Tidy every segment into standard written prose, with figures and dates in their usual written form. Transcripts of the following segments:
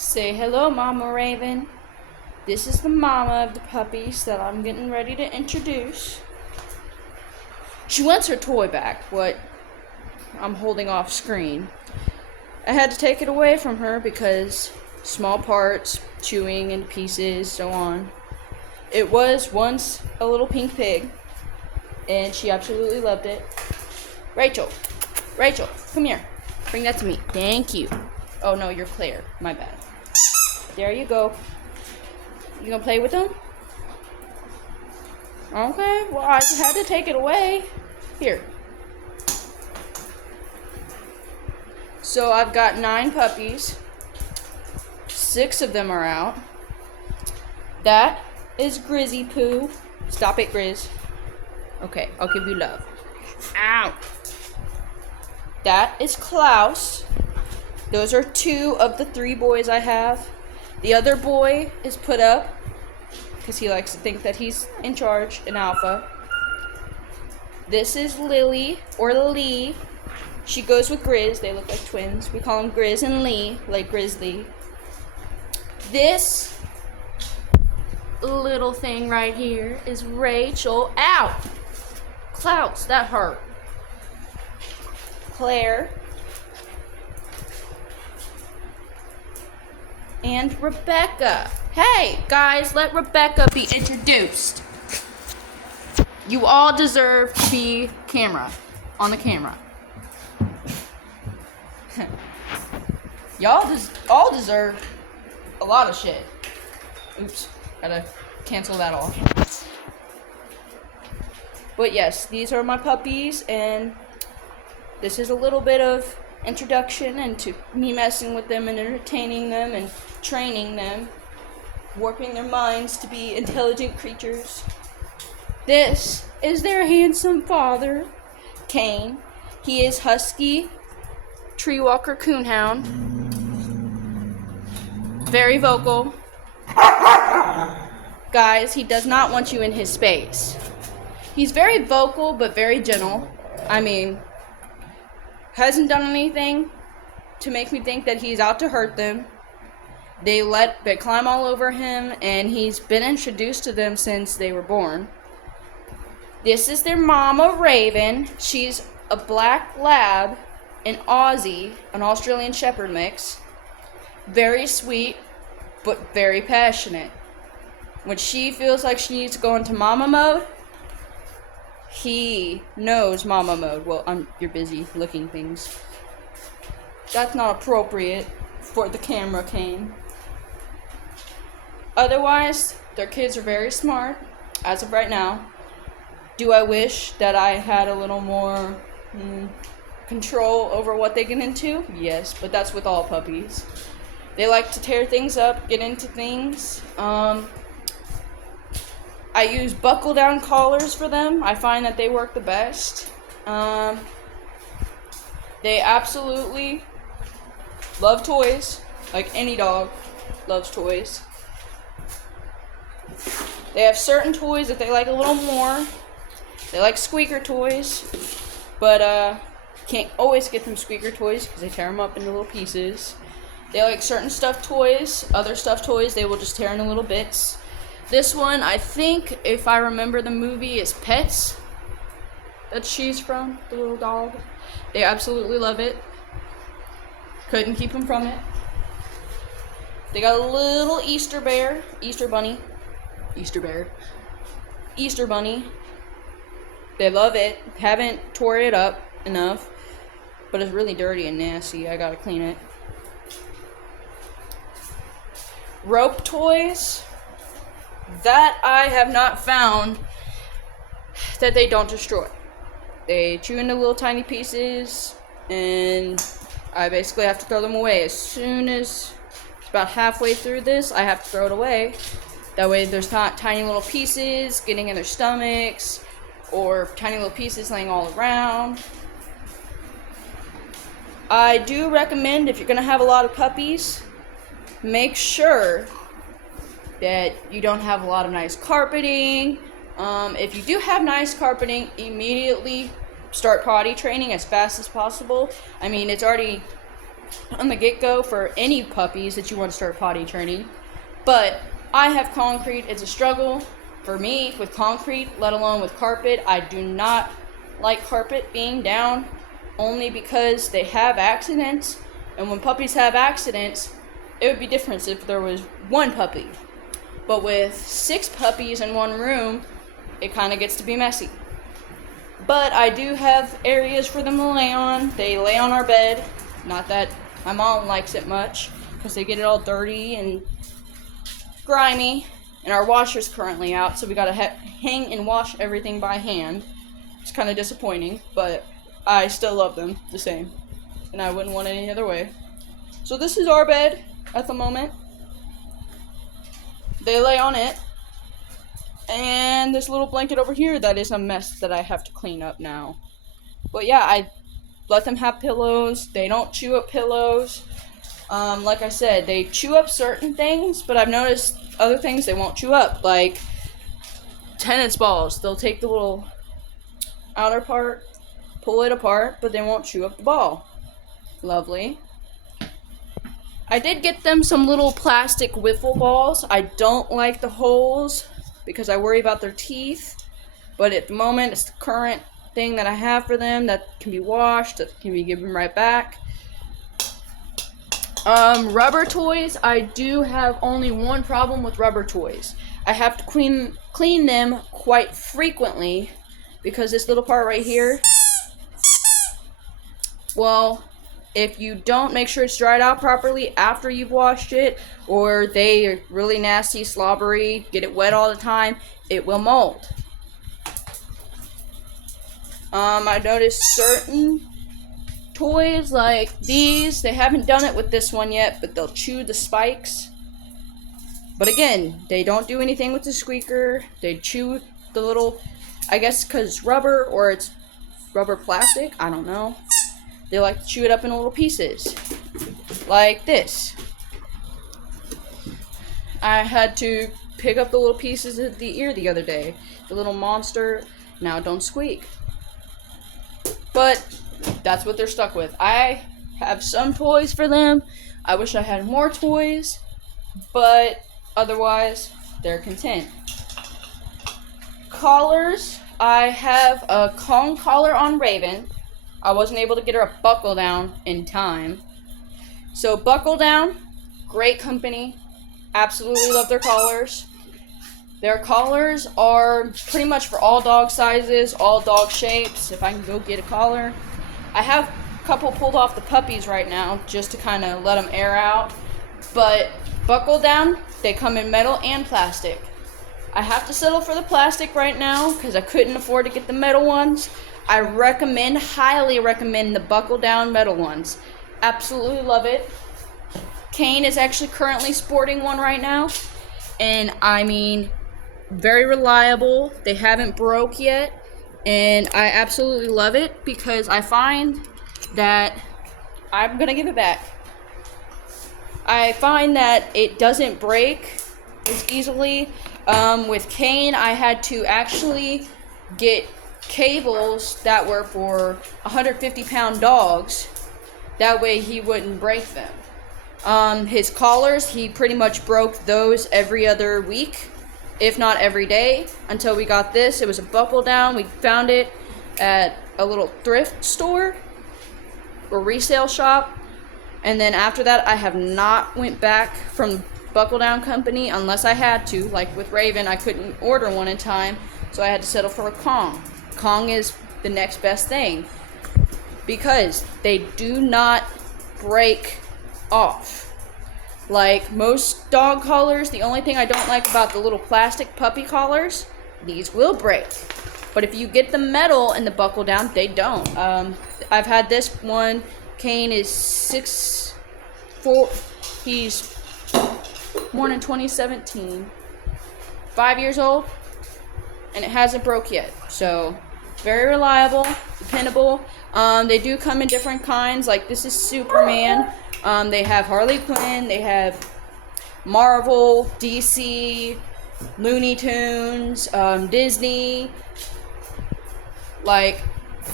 Say hello, Mama Raven. This is the mama of the puppies that I'm getting ready to introduce. She wants her toy back, what I'm holding off screen. I had to take it away from her because small parts, chewing in pieces, so on. It was once a little pink pig, and she absolutely loved it. Rachel, come here. Bring that to me. Thank you. Oh no, you're Claire. My bad. There you go. You gonna play with them? Okay, well, I had to take it away. Here. So I've got 9 puppies. 6 of them are out. That is Grizzy Poo. Stop it, Grizz. Okay, I'll give you love. Ow. That is Klaus. Those are 2 of the 3 boys I have. The other boy is put up because he likes to think that he's in charge, an alpha. This is Lily, or Lee. She goes with Grizz. They look like twins. We call them Grizz and Lee, like Grizzly. This little thing right here is Rachel. Ow! Klaus, that hurt. Claire. And Rebecca. Hey, guys, let Rebecca be introduced. You all deserve to be on the camera. Y'all all deserve a lot of shit. Oops, gotta cancel that off. But yes, these are my puppies, and this is a little bit of introduction into me messing with them and entertaining them and training them, warping their minds to be intelligent creatures. This is their handsome father, Kane. He is husky, tree walker coonhound, very vocal. Guys, he does not want you in his space. He's very vocal but very gentle. I mean, hasn't done anything to make me think that he's out to hurt them. They climb all over him, and he's been introduced to them since they were born. This is their mama, Raven. She's a black lab, an Aussie, an Australian Shepherd mix. Very sweet, but very passionate. When she feels like she needs to go into mama mode, he knows mama mode. Well, you're busy looking things. That's not appropriate for the camera, Kane. Otherwise, their kids are very smart, as of right now. Do I wish that I had a little more control over what they get into? Yes, but that's with all puppies. They like to tear things up, get into things. I use buckle down collars for them. I find that they work the best. They absolutely love toys, like any dog loves toys. They have certain toys that they like a little more. They like squeaker toys, but can't always get them squeaker toys because they tear them up into little pieces. They like certain stuffed toys. Other stuffed toys they will just tear into little bits. This one, I think, if I remember the movie, is Pets that she's from, the little dog. They absolutely love it. Couldn't keep them from it. They got a little Easter bunny. They love it. Haven't tore it up enough, but it's really dirty and nasty. I gotta clean it. Rope toys. That I have not found that they don't destroy. They chew into little tiny pieces, and I basically have to throw them away. As soon as it's about halfway through this, I have to throw it away. That way there's not tiny little pieces getting in their stomachs, or tiny little pieces laying all around. I do recommend, if you're going to have a lot of puppies, make sure that you don't have a lot of nice carpeting. If you do have nice carpeting, immediately start potty training as fast as possible. I mean, it's already on the get-go for any puppies that you want to start potty training. But I have concrete. It's a struggle for me with concrete, let alone with carpet. I do not like carpet being down, only because they have accidents. And when puppies have accidents, it would be different if there was one puppy. But with 6 puppies in one room, it kind of gets to be messy. But I do have areas for them to lay on. They lay on our bed. Not that my mom likes it much, because they get it all dirty and grimy. And our washer's currently out, so we gotta hang and wash everything by hand. It's kind of disappointing, but I still love them the same. And I wouldn't want it any other way. So this is our bed at the moment. They lay on it. And this little blanket over here, that is a mess that I have to clean up now. But yeah, I let them have pillows. They don't chew up pillows. Like I said, they chew up certain things, but I've noticed other things they won't chew up, like tennis balls. They'll take the little outer part, pull it apart, but they won't chew up the ball. Lovely. I did get them some little plastic wiffle balls. I don't like the holes because I worry about their teeth, but at the moment it's the current thing that I have for them that can be washed, that can be given right back. Rubber toys, I do have only one problem with rubber toys. I have to clean them quite frequently because this little part right here, well, if you don't make sure it's dried out properly after you've washed it, or they are really nasty, slobbery, get it wet all the time, it will mold. I noticed certain toys like these, they haven't done it with this one yet, but they'll chew the spikes. But again, they don't do anything with the squeaker. They chew the little, I guess because it's rubber or it's rubber plastic, I don't know. They like to chew it up in little pieces, like this. I had to pick up the little pieces of the ear the other day. The little monster, now don't squeak. But that's what they're stuck with. I have some toys for them. I wish I had more toys, but otherwise, they're content. Collars, I have a Kong collar on Raven. I wasn't able to get her a buckle down in time. So buckle down, great company. Absolutely love their collars. Their collars are pretty much for all dog sizes, all dog shapes. If I can go get a collar. I have a couple pulled off the puppies right now just to kind of let them air out. But buckle down, they come in metal and plastic. I have to settle for the plastic right now because I couldn't afford to get the metal ones. I highly recommend the buckle down metal ones. Absolutely love it. Kane is actually currently sporting one right now. And I mean, very reliable. They haven't broke yet. And I absolutely love it because I find that I'm going to give it back. I find that it doesn't break as easily. With Kane, I had to actually get cables that were for 150-pound dogs. That way he wouldn't break them. His collars, he pretty much broke those every other week, if not every day, until we got this. It was a buckle down. We found it at a little thrift store or resale shop. And then after that, I have not went back from buckle down company unless I had to. Like with Raven, I couldn't order one in time, so I had to settle for a Kong. Kong is the next best thing because they do not break off. Like most dog collars, the only thing I don't like about the little plastic puppy collars, these will break. But if you get the metal and the buckle down, they don't. I've had this one. Kane is 6'4". He's born in 2017. 5 years old, and it hasn't broke yet. So very reliable, dependable. They do come in different kinds. Like this is Superman. They have Harley Quinn. They have Marvel, DC, Looney Tunes, Disney. Like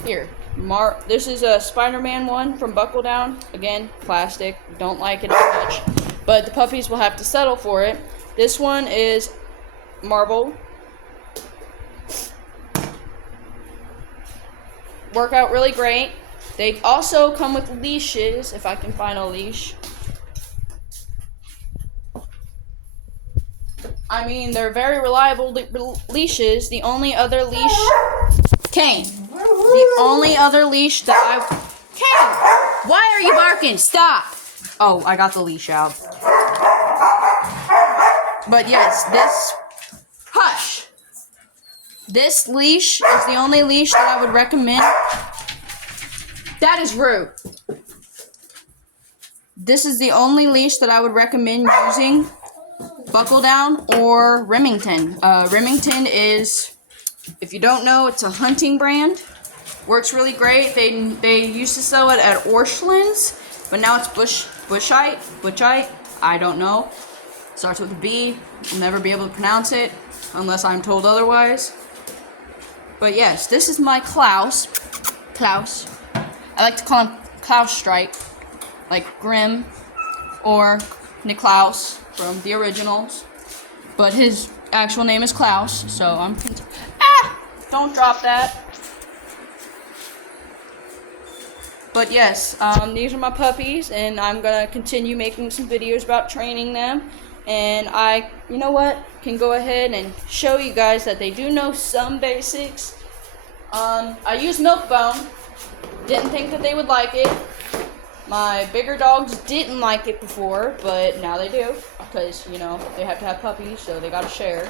here, This is a Spider-Man one from Buckle Down. Again, plastic. Don't like it as much. But the puppies will have to settle for it. This one is marble. Work out really great. They also come with leashes, if I can find a leash. I mean, they're very reliable leashes. The only other leash... Kane! The only other leash that Kane! Why are you barking? Stop! Oh, I got the leash out. But yes, Hush! This leash is the only leash that I would recommend. That is rude. This is the only leash that I would recommend using. Buckle Down or Remington. Remington is, if you don't know, it's a hunting brand. Works really great. They used to sell it at Orscheln's, but now it's Bushite. I don't know. Starts with a B. I'll never be able to pronounce it unless I'm told otherwise. But yes, this is my Klaus. I like to call him Klaus Strike, like Grimm or Niklaus from the originals. But his actual name is Klaus, so I'm... Don't drop that. But yes, these are my puppies, and I'm going to continue making some videos about training them. And I, you know what, can go ahead and show you guys that they do know some basics. I use Milkbone. Didn't think that they would like it. My bigger dogs didn't like it before, but now they do. Because, you know, they have to have puppies, so they gotta share.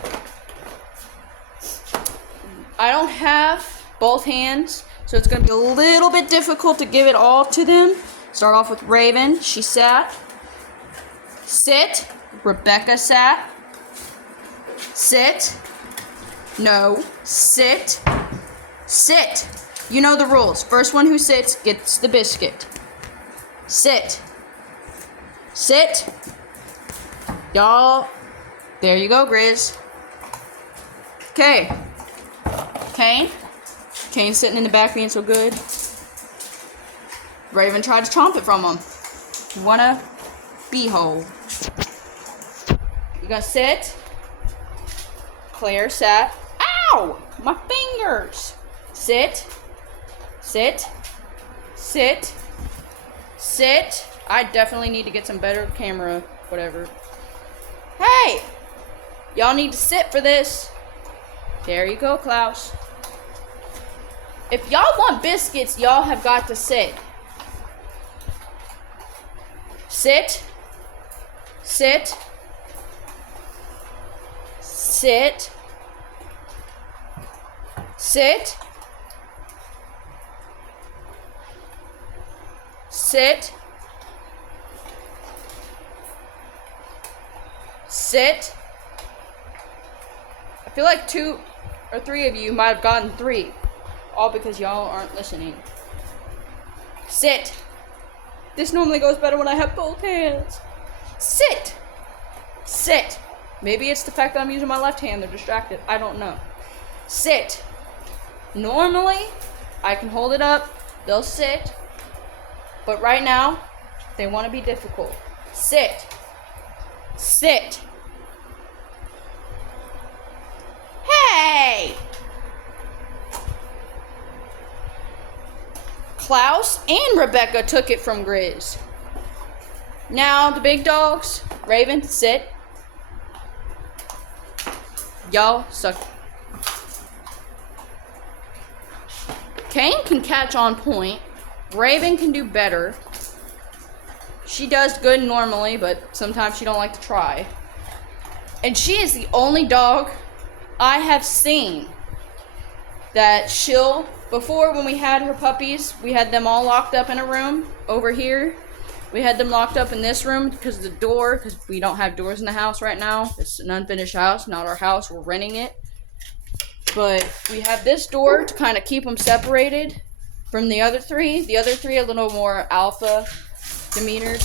I don't have both hands, so it's gonna be a little bit difficult to give it all to them. Start off with Raven. She sat. Sit. Rebecca sat. Sit. No. Sit. Sit. You know the rules. First one who sits gets the biscuit. Sit. Sit. Y'all. There you go, Grizz. Okay. Kane. Kane's sitting in the back being so good. Raven tried to chomp it from him. You want a beehole. You gonna sit. Claire sat. Ow! My fingers. Sit. Sit. Sit. Sit. I definitely need to get some better camera, whatever. Hey! Y'all need to sit for this. There you go, Klaus. If y'all want biscuits, y'all have got to sit. Sit. Sit. Sit. Sit. Sit. Sit. I feel like 2 or 3 of you might have gotten 3. All because y'all aren't listening. Sit. This normally goes better when I have both hands. Sit. Sit. Maybe it's the fact that I'm using my left hand. They're distracted. I don't know. Sit. Normally, I can hold it up. They'll sit. But right now, they want to be difficult. Sit. Sit. Hey! Klaus and Rebecca took it from Grizz. Now, the big dogs. Raven, sit. Y'all suck. Kane can catch on point. Raven can do better. She does good normally, but sometimes she don't like to try. And she is the only dog I have seen that before when we had her puppies, we had them all locked up in a room over here. We had them locked up in this room because of the door, because we don't have doors in the house right now. It's an unfinished house, not our house. We're renting it. But we have this door to kind of keep them separated from the other 3. The other 3 a little more alpha demeanor.